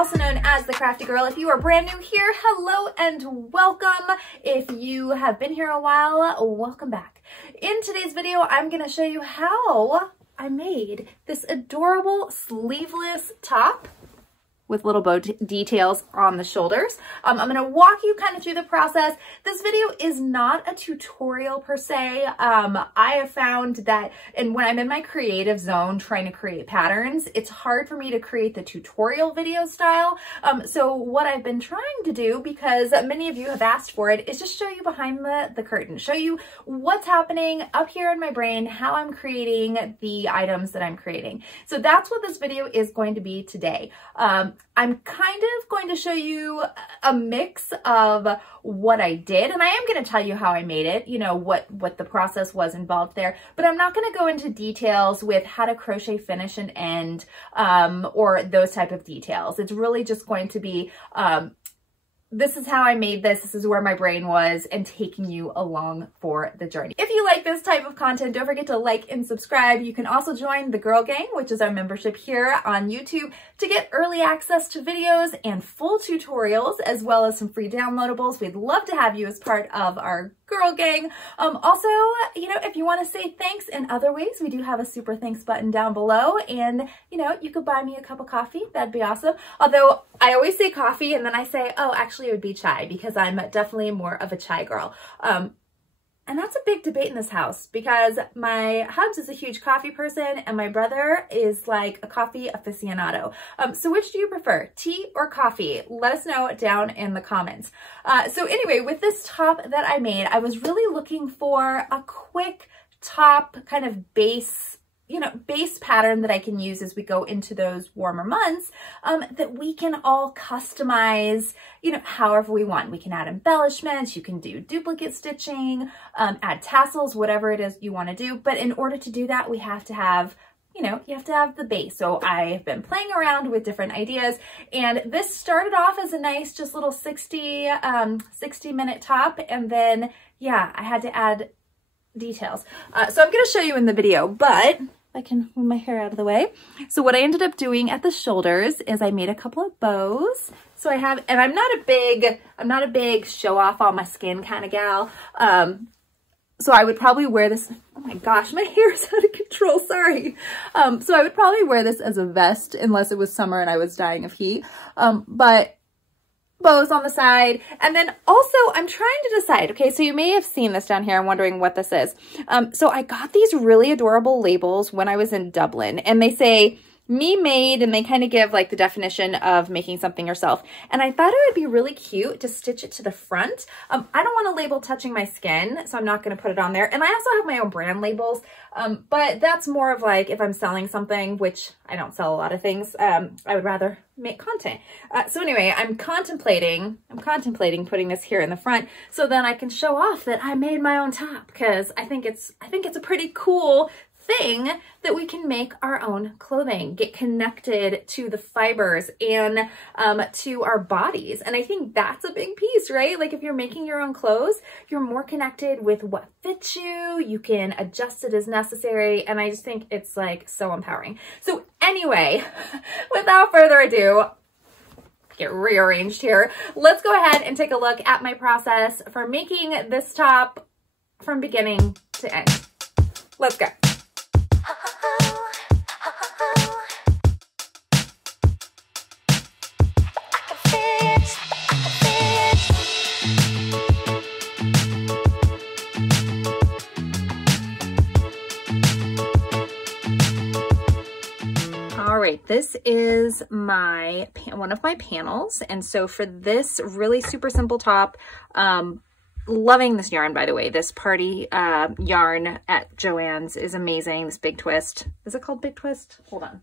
also known as the Crafty Girl. If you are brand new here, hello and welcome. If you have been here a while, welcome back. In today's video, I'm going to show you how I made this adorable sleeveless top with little bow details on the shoulders. I'm gonna walk you kind of through the process. This video is not a tutorial per se. I have found that, and when I'm in my creative zone trying to create patterns, it's hard for me to create the tutorial video style. So what I've been trying to do, because many of you have asked for it, is just show you behind the curtain, show you what's happening up here in my brain, how I'm creating the items that I'm creating. So that's what this video is going to be today. I'm kind of going to show you a mix of what I did, and I am going to tell you how I made it, you know, what the process was involved there, but I'm not going to go into details with how to crochet, finish, and end, or those type of details. It's really just going to be, this is how I made this is where my brain was, and taking you along for the journey. If you like this type of content, don't forget to like and subscribe. You can also join the Girl Gang, which is our membership here on YouTube, to get early access to videos and full tutorials, as well as some free downloadables. We'd love to have you as part of our Girl Gang. Also, you know, if you want to say thanks in other ways, we do have a super thanks button down below, and you know, you could buy me a cup of coffee. That'd be awesome. Although I always say coffee and then I say, oh, actually it would be chai, because I'm definitely more of a chai girl. And that's a big debate in this house, because my hubs is a huge coffee person and my brother is like a coffee aficionado. So which do you prefer, tea or coffee? Let us know down in the comments. So anyway, with this top that I made, I was really looking for a quick top kind of base, you know, base pattern that I can use as we go into those warmer months, that we can all customize, you know, however we want. We can add embellishments, you can do duplicate stitching, add tassels, whatever it is you want to do. But in order to do that, we have to have, you know, you have to have the base. So I've been playing around with different ideas, and this started off as a nice, just little 60-minute top. And then, yeah, I had to add details. So I'm going to show you in the video, but I can move my hair out of the way. So what I ended up doing at the shoulders is I made a couple of bows. So I have, and I'm not a big show off all my skin kind of gal. So I would probably wear this, oh my gosh, my hair is out of control, sorry. So I would probably wear this as a vest unless it was summer and I was dying of heat. But bows on the side. And then also I'm trying to decide, okay, so you may have seen this down here and wondering what this is. So I got these really adorable labels when I was in Dublin, and they say me made, and they kind of give like the definition of making something yourself. And I thought it would be really cute to stitch it to the front. I don't want a label touching my skin, so I'm not going to put it on there. And I also have my own brand labels, but that's more of like if I'm selling something, which I don't sell a lot of things. I would rather make content. So anyway, I'm contemplating putting this here in the front, so then I can show off that I made my own top, because I think it's a pretty cool thing that we can make our own clothing, get connected to the fibers and to our bodies. And I think that's a big piece, right? Like if you're making your own clothes, you're more connected with what fits you, you can adjust it as necessary, and I just think it's like so empowering. So anyway, without further ado, get rearranged here, let's go ahead and take a look at my process for making this top from beginning to end. Let's go. All right, this is one of my panels. And so for this really super simple top, loving this yarn, by the way. This party yarn at Joann's is amazing. This Big Twist. Is it called Big Twist? Hold on.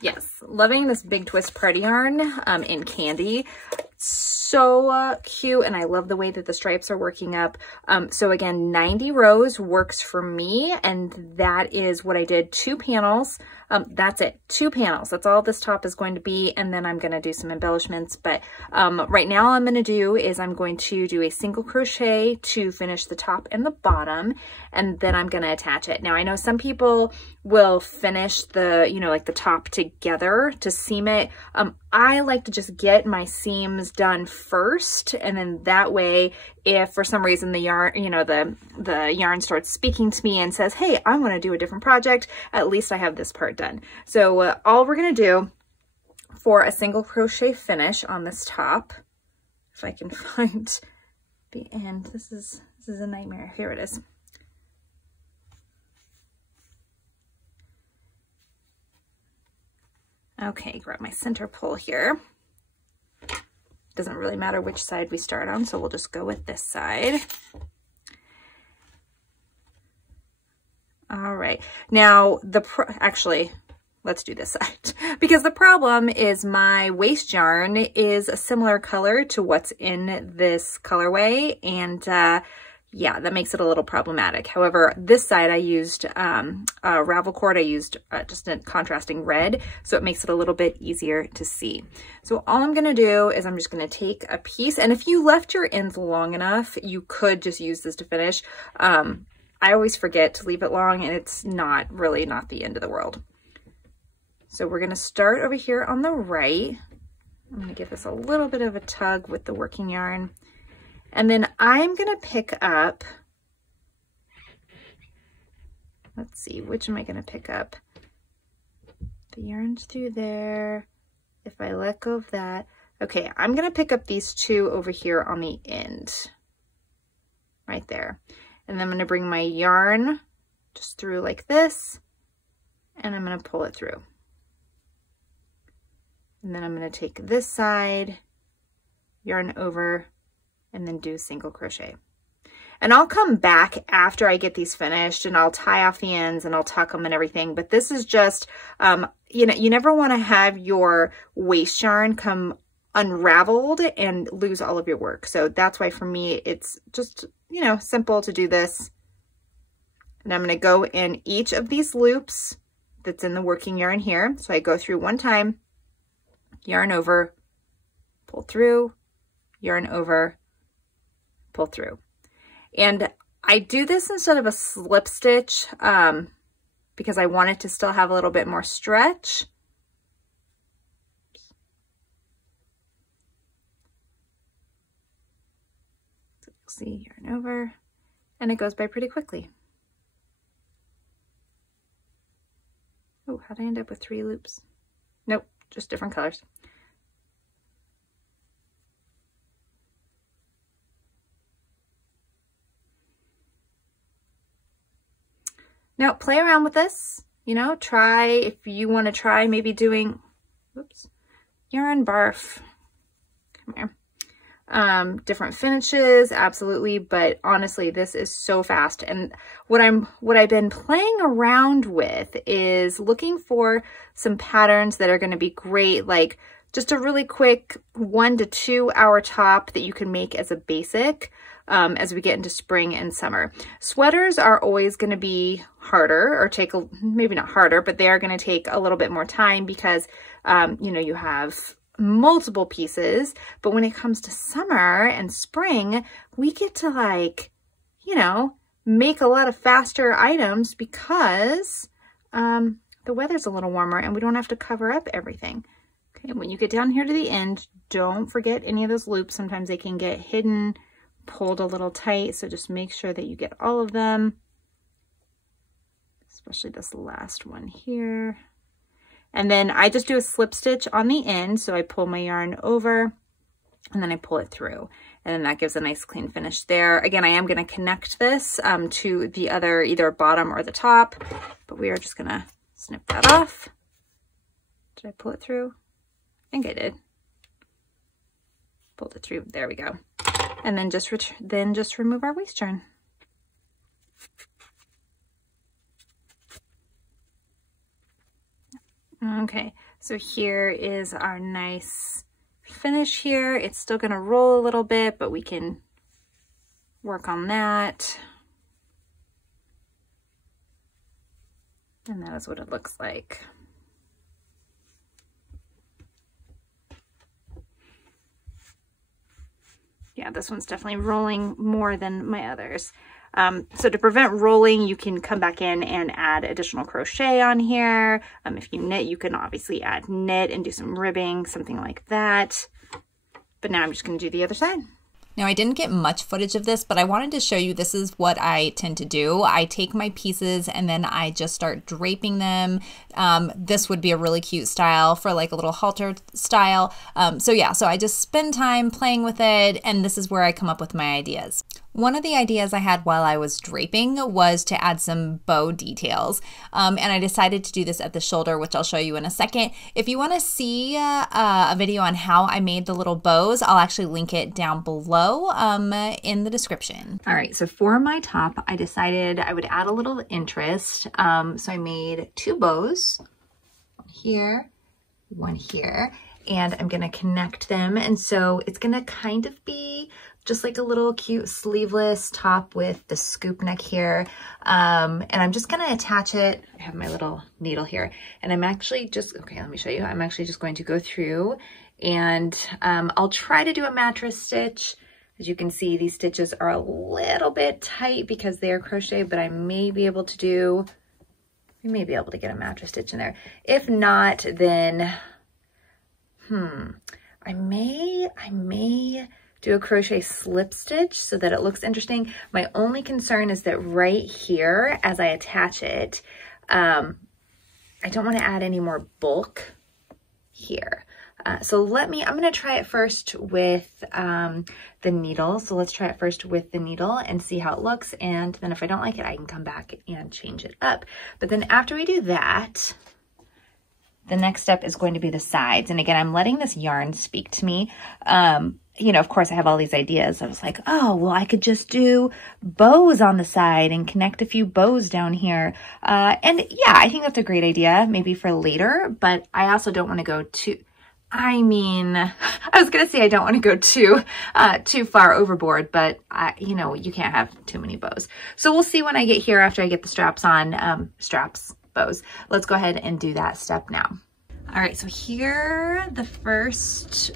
Yes. loving this Big Twist Party Yarn in Candy. So cute, and I love the way that the stripes are working up. So again, 90 rows works for me, and that is what I did, 2 panels. That's it, 2 panels. That's all this top is going to be, and then I'm going to do some embellishments. But right now all I'm going to do is I'm going to do a single crochet to finish the top and the bottom, and then I'm going to attach it. Now I know some people will finish the, you know, like the top together to seam it. I like to just get my seams done first, and then that way, if for some reason the yarn, you know, the yarn starts speaking to me and says, hey, I want to do a different project, at least I have this part done. So all we're going to do for a single crochet finish on this top, if I can find the end, this is a nightmare. Here it is. Okay, grab my center pole here. Doesn't really matter which side we start on, so we'll just go with this side. All right, now actually, let's do this side because the problem is my waste yarn is a similar color to what's in this colorway, and yeah, that makes it a little problematic. However, this side I used a ravel cord. I used just a contrasting red, so it makes it a little bit easier to see. So all I'm gonna do is I'm just gonna take a piece, and if you left your ends long enough, you could just use this to finish. I always forget to leave it long, and it's not the end of the world. So we're gonna start over here on the right. I'm gonna give this a little bit of a tug with the working yarn. And then I'm gonna pick up, let's see, which am I gonna pick up? The yarn's through there. If I let go of that, okay, I'm gonna pick up these 2 over here on the end, right there. And then I'm gonna bring my yarn just through like this, and I'm gonna pull it through. And then I'm gonna take this side, yarn over, and then do single crochet. And I'll come back after I get these finished, and I'll tie off the ends and I'll tuck them and everything. But this is just, you know, you never want to have your waste yarn come unraveled and lose all of your work. So that's why for me, it's just, you know, simple to do this. And I'm going to go in each of these loops that's in the working yarn here. So I go through one time, yarn over, pull through, yarn over, pull through. And I do this instead of a slip stitch because I want it to still have a little bit more stretch. So see, yarn over, and it goes by pretty quickly. Oh, how'd I end up with 3 loops? Nope, just different colors. Now play around with this, you know, try, if you want to try maybe doing, whoops, yarn barf, come here, different finishes, absolutely, but honestly, this is so fast. And what I've been playing around with is looking for some patterns that are going to be great, like just a really quick 1 to 2 hour top that you can make as a basic. As we get into spring and summer. Sweaters are always going to be harder, or take maybe not harder, but they are going to take a little bit more time because, you know, you have multiple pieces. But when it comes to summer and spring, we get to, like, you know, make a lot of faster items because the weather's a little warmer and we don't have to cover up everything. Okay, when you get down here to the end, don't forget any of those loops. Sometimes they can get hidden, pulled a little tight, so just make sure that you get all of them, especially this last one here. And then I just do a slip stitch on the end, so I pull my yarn over and then I pull it through, and then that gives a nice clean finish there. Again, I am going to connect this to the other, either bottom or the top, but we are just going to snip that off. Did I pull it through? I think I did. Pulled it through, there we go. And then just remove our waste yarn. Okay, So here is our nice finish here. It's still gonna roll a little bit, but we can work on that. And that is what it looks like. Yeah, this one's definitely rolling more than my others. So to prevent rolling, you can come back in and add additional crochet on here. If you knit, you can obviously add knit and do some ribbing, something like that. But now I'm just going to do the other side. Now, I didn't get much footage of this, but I wanted to show you this is what I tend to do. I take my pieces and then I just start draping them. This would be a really cute style for like a little halter style. So I just spend time playing with it, and this is where I come up with my ideas. One of the ideas I had while I was draping was to add some bow details, and I decided to do this at the shoulder, which I'll show you in a second. If you want to see a video on how I made the little bows, I'll actually link it down below in the description. All right, so for my top, I decided I would add a little interest. So I made 2 bows, one here, one here, and I'm gonna connect them. And so it's gonna kind of be just like a little cute sleeveless top with the scoop neck here. And I'm just gonna attach it. I have my little needle here, and I'm actually just, okay, let me show you. I'm actually just going to go through and I'll try to do a mattress stitch. As you can see, these stitches are a little bit tight because they are crochet, but I may be able to do, we may be able to get a mattress stitch in there. If not, then, I may do a crochet slip stitch so that it looks interesting. My only concern is that right here, as I attach it, I don't want to add any more bulk here. So I'm gonna try it first with the needle. So let's try it first with the needle and see how it looks. And then if I don't like it, I can come back and change it up. But then after we do that, the next step is going to be the sides. And again, I'm letting this yarn speak to me. You know, of course I have all these ideas. I was like, oh, well, I could just do bows on the side and connect a few bows down here. And yeah, I think that's a great idea, maybe for later, but I also don't want to go too, I was going to say I don't want to go too far overboard, but you know, you can't have too many bows. So we'll see when I get here after I get the straps on, bows. Let's go ahead and do that step now. All right, so here the first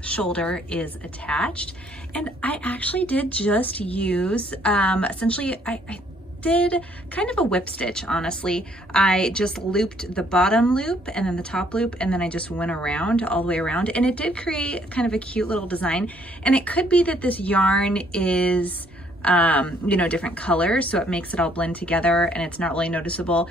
shoulder is attached, and I actually did just use, essentially I did kind of a whip stitch, honestly. I just looped the bottom loop and then the top loop, and then I just went around all the way around, and it did create kind of a cute little design. And it could be that this yarn is you know, different colors, so it makes it all blend together and it's not really noticeable.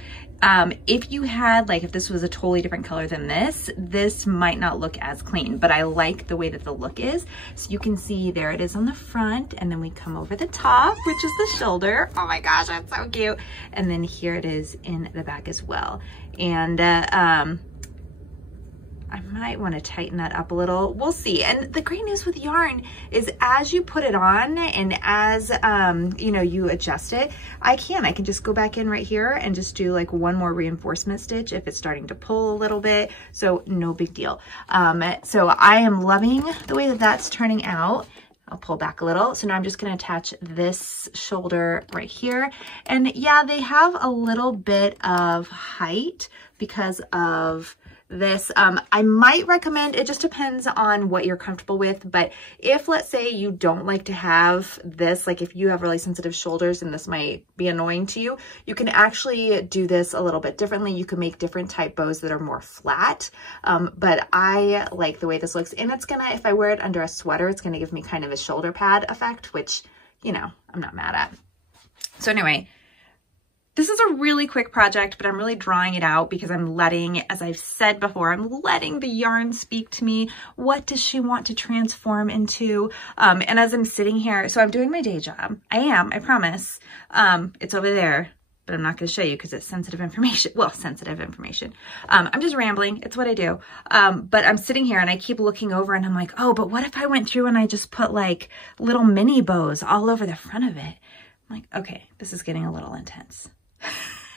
If you had, like, if this was a totally different color than this might not look as clean, but I like the way that the look is. So you can see there it is on the front, and then we come over the top, which is the shoulder. Oh my gosh, that's so cute. And then here it is in the back as well. And I might want to tighten that up a little. We'll see. And the great news with yarn is as you put it on and as, you know, you adjust it, I can just go back in right here and just do like one more reinforcement stitch if it's starting to pull a little bit. So no big deal. So I am loving the way that that's turning out. I'll pull back a little. So now I'm just going to attach this shoulder right here. And yeah, they have a little bit of height because of this. I might recommend, it just depends on what you're comfortable with, but if, let's say, you don't like to have this, like if you have really sensitive shoulders and this might be annoying to you, you can actually do this a little bit differently. You can make different type bows that are more flat, but I like the way this looks, and it's gonna, if I wear it under a sweater, it's gonna give me kind of a shoulder pad effect, which, you know, I'm not mad at. So anyway, this is a really quick project, but I'm really drawing it out because I'm letting, as I've said before, I'm letting the yarn speak to me. What does she want to transform into? And as I'm sitting here, so I'm doing my day job. I promise. It's over there, but I'm not going to show you because it's sensitive information. Well, sensitive information. I'm just rambling. It's what I do. But I'm sitting here and I keep looking over and I'm like, oh, but what if I went through and I just put like little mini bows all over the front of it? I'm like, okay, this is getting a little intense.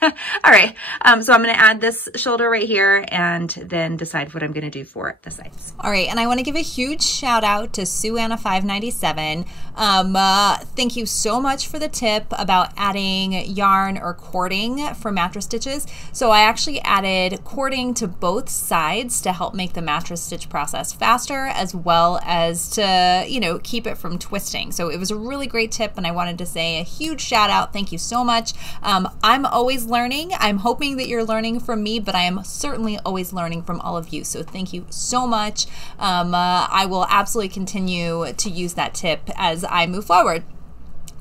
All right, so I'm gonna add this shoulder right here and then decide what I'm gonna do for the sides. All right, and I wanna give a huge shout out to SueAnna597. Thank you so much for the tip about adding yarn or cording for mattress stitches. So I actually added cording to both sides to help make the mattress stitch process faster, as well as to, you know, keep it from twisting. So it was a really great tip, and I wanted to say a huge shout out. Thank you so much. I'm always learning. I'm hoping that you're learning from me, but I am certainly always learning from all of you. So thank you so much. I will absolutely continue to use that tip as I move forward.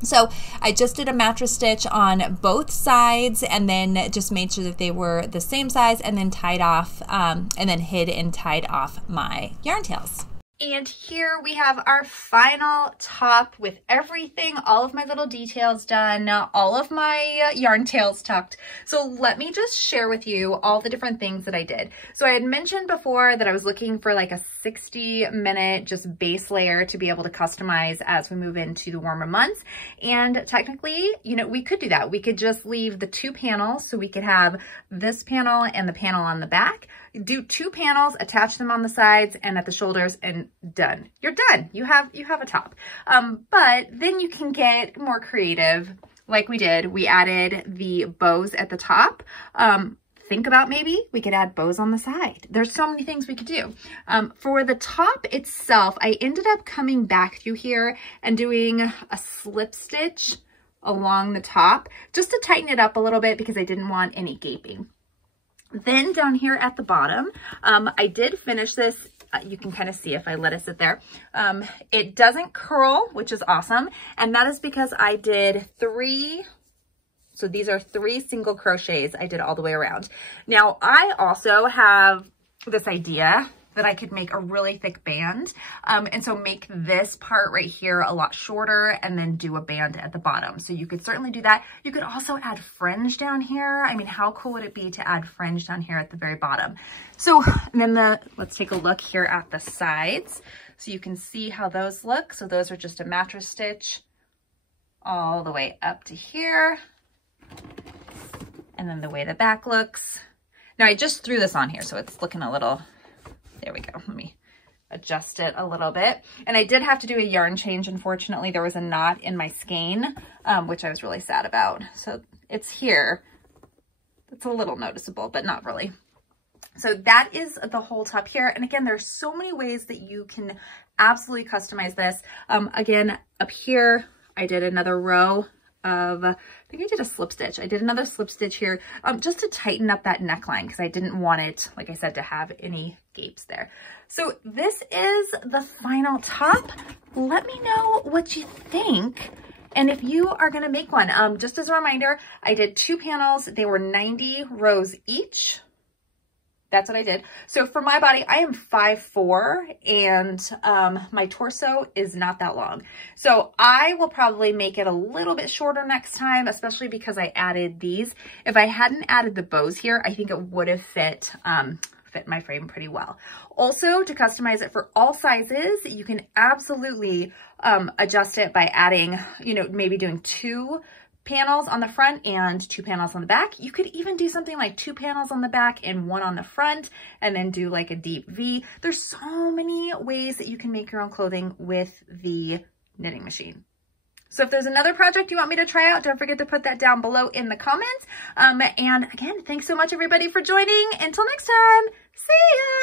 So I just did a mattress stitch on both sides and then just made sure that they were the same size, and then tied off, and then hid and tied off my yarn tails. And here we have our final top with everything, all of my little details done, all of my yarn tails tucked. So let me just share with you all the different things that I did. So I had mentioned before that I was looking for like a 60-minute just base layer to be able to customize as we move into the warmer months. And technically, you know, we could do that. We could just leave the 2 panels, so we could have this panel and the panel on the back. Do 2 panels, attach them on the sides and at the shoulders, and done. You're done. You have a top. But then you can get more creative like we did. We added the bows at the top. Think about maybe we could add bows on the side. There's so many things we could do. For the top itself, I ended up coming back through here and doing a slip stitch along the top just to tighten it up a little bit because I didn't want any gaping. Then down here at the bottom, I did finish this. You can kind of see if I let it sit there. It doesn't curl, which is awesome. And that is because I did 3, so these are 3 single crochets I did all the way around. Now I also have this idea that I could make a really thick band. And so make this part right here a lot shorter and then do a band at the bottom. So you could certainly do that. You could also add fringe down here. I mean, how cool would it be to add fringe down here at the very bottom? So then let's take a look here at the sides. So you can see how those look. So those are just a mattress stitch all the way up to here. And then the way the back looks. Now I just threw this on here, so it's looking a little, there we go. Let me adjust it a little bit. And I did have to do a yarn change. Unfortunately, there was a knot in my skein, which I was really sad about. So it's here. It's a little noticeable, but not really. So that is the whole top here. And again, there's so many ways that you can absolutely customize this. Again, up here, I did another row of, I think I did a slip stitch. I did another slip stitch here just to tighten up that neckline because I didn't want it, like I said, to have any gapes there. So this is the final top. Let me know what you think and if you are going to make one. Just as a reminder, I did 2 panels. They were 90 rows each. That's what I did. So for my body, I am 5'4", and my torso is not that long. So I will probably make it a little bit shorter next time, especially because I added these. If I hadn't added the bows here, I think it would have fit my frame pretty well. Also, to customize it for all sizes, you can absolutely adjust it by adding, you know, maybe doing 2 panels on the front and 2 panels on the back. You could even do something like 2 panels on the back and 1 on the front, and then do like a deep V. There's so many ways that you can make your own clothing with the knitting machine. So if there's another project you want me to try out, don't forget to put that down below in the comments. And again, thanks so much everybody for joining. Until next time, see ya!